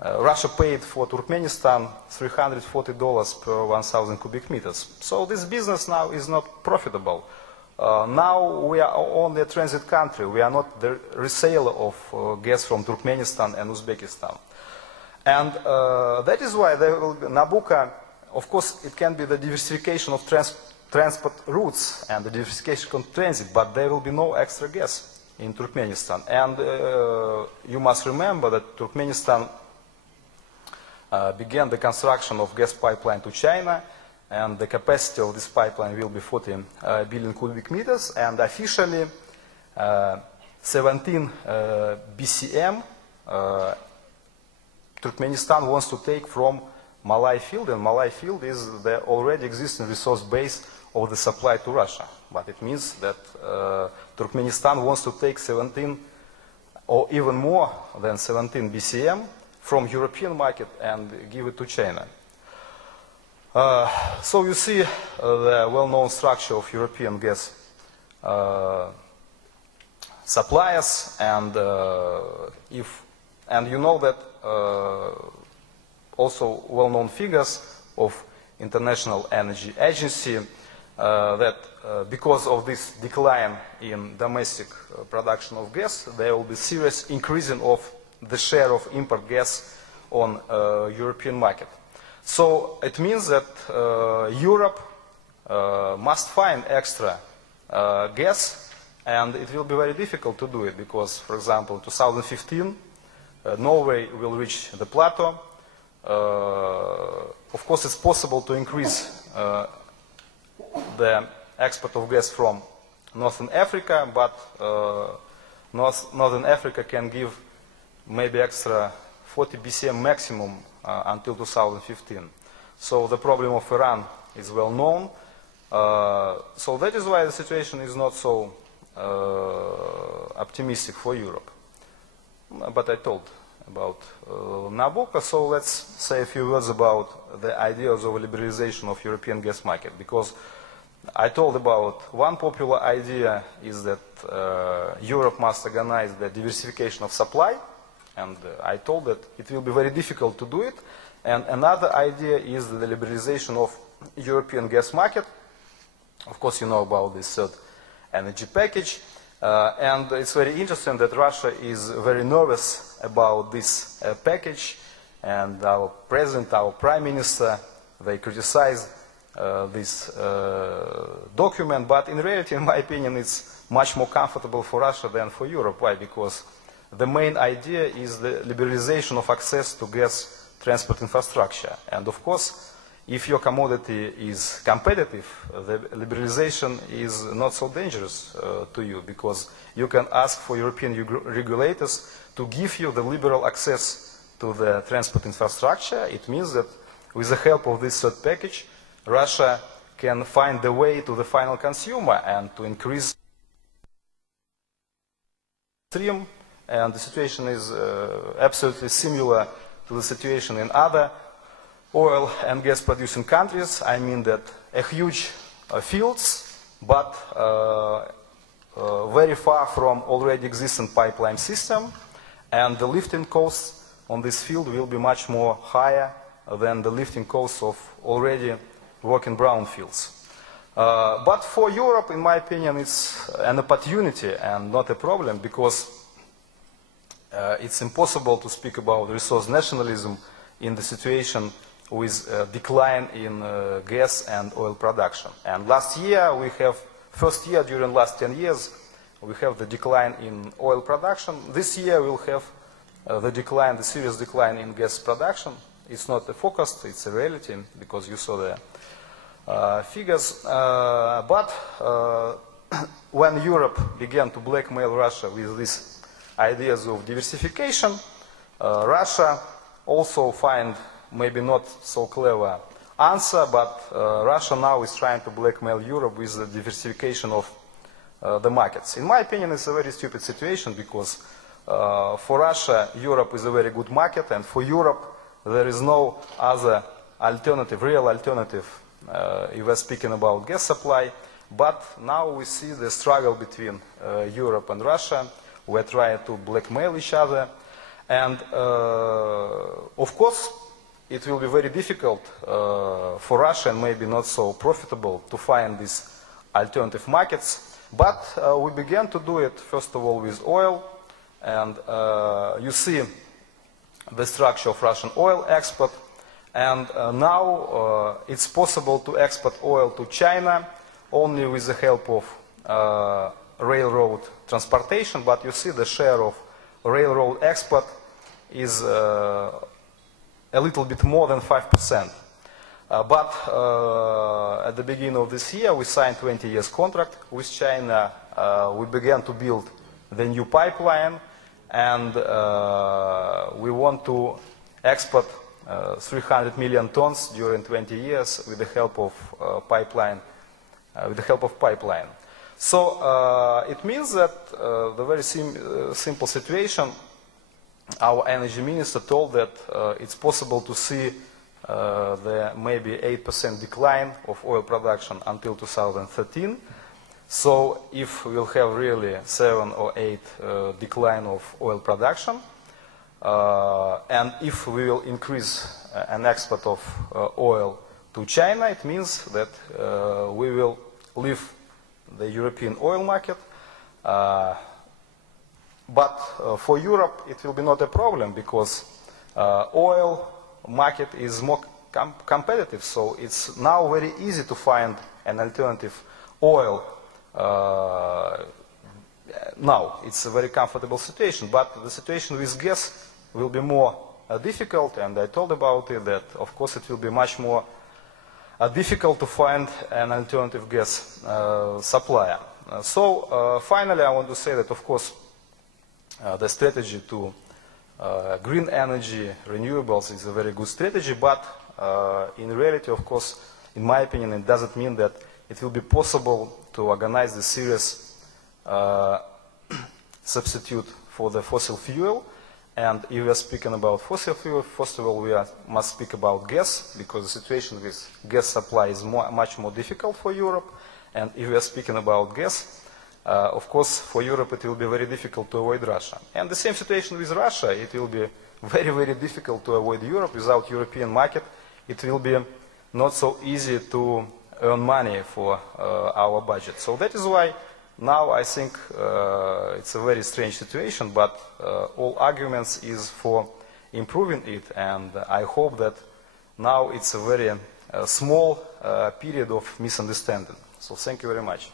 Russia paid for Turkmenistan $340 per 1,000 cubic meters. So this business now is not profitable. Now we are only a transit country. We are not the reseller of gas from Turkmenistan and Uzbekistan. And that is why Nabucco, of course, it can be the diversification of transport routes and the diversification of transit, but there will be no extra gas in Turkmenistan. And you must remember that Turkmenistan began the construction of gas pipeline to China, and the capacity of this pipeline will be 40 billion cubic meters, and officially 17 BCM Turkmenistan wants to take from Malay field, and Malay field is the already existing resource base of the supply to Russia. But it means that Turkmenistan wants to take 17 or even more than 17 BCM from European market and give it to China. So you see the well-known structure of European gas suppliers, and you know that also well-known figures of International Energy Agency that because of this decline in domestic production of gas, there will be serious increasing of the share of import gas on European market. So it means that Europe must find extra gas, and it will be very difficult to do it because, for example, in 2015, Norway will reach the plateau. Of course, it's possible to increase the export of gas from Northern Africa, but Northern Africa can give maybe extra 40 BCM maximum until 2015. So the problem of Iran is well known. So that is why the situation is not so optimistic for Europe. But I told about Nabucco, so let's say a few words about the ideas of liberalization of European gas market, because I told about one popular idea is that Europe must organize the diversification of supply, and I told that it will be very difficult to do it. And another idea is the liberalization of European gas market. Of course, you know about this third energy package. And it's very interesting that Russia is very nervous about this package, and our president, our prime minister, they criticize this document, but in reality, in my opinion, it's much more comfortable for Russia than for Europe. Why? Because the main idea is the liberalization of access to gas transport infrastructure. And of course, if your commodity is competitive, the liberalization is not so dangerous to you, because you can ask for European regulators to give you the liberal access to the transport infrastructure. It means that with the help of this third package, Russia can find the way to the final consumer and to increase stream. And the situation is absolutely similar to the situation in other oil and gas producing countries. I mean that a huge fields, but very far from already existing pipeline system, and the lifting costs on this field will be much more higher than the lifting costs of already working brown fields. But for Europe, in my opinion, it's an opportunity and not a problem, because it's impossible to speak about resource nationalism in the situation with decline in gas and oil production. And last year, we have, first year during last 10 years, we have the decline in oil production. This year, we'll have the decline, the serious decline in gas production. It's not a forecast, it's a reality, because you saw the figures. But when Europe began to blackmail Russia with these ideas of diversification, Russia also find maybe not so clever answer, but Russia now is trying to blackmail Europe with the diversification of the markets. In my opinion, it's a very stupid situation, because for Russia, Europe is a very good market, and for Europe, there is no other alternative, real alternative, if we're speaking about gas supply. But now we see the struggle between Europe and Russia. We're trying to blackmail each other, and Of course, it will be very difficult for Russia and maybe not so profitable to find these alternative markets, but we began to do it first of all with oil, and you see the structure of Russian oil export, and now it's possible to export oil to China only with the help of railroad transportation, but you see the share of railroad export is a little bit more than 5%. But at the beginning of this year, we signed 20 years contract with China. We began to build the new pipeline, and we want to export 300 million tons during 20 years with the help of pipeline. So it means that the very simple situation. Our energy minister told that it's possible to see the maybe 8% decline of oil production until 2013. So if we'll have really 7 or 8 decline of oil production, and if we will increase an export of oil to China, it means that we will leave the European oil market. But for Europe, it will be not a problem because oil market is more competitive. So it's now very easy to find an alternative oil. Now it's a very comfortable situation, but the situation with gas will be more difficult. And I told about it that, of course, it will be much more difficult to find an alternative gas supplier. So finally, I want to say that, of course, the strategy to green energy, renewables is a very good strategy, but in reality, of course, in my opinion, it doesn't mean that it will be possible to organize the serious substitute for the fossil fuel. And if we are speaking about fossil fuel, first of all, we must speak about gas, because the situation with gas supply is much more difficult for Europe. And if we are speaking about gas, of course, for Europe it will be very difficult to avoid Russia. And the same situation with Russia, it will be very, very difficult to avoid Europe. Without European market, it will be not so easy to earn money for our budget. So that is why now I think it's a very strange situation, but all arguments is for improving it, and I hope that now it's a very small period of misunderstanding. So thank you very much.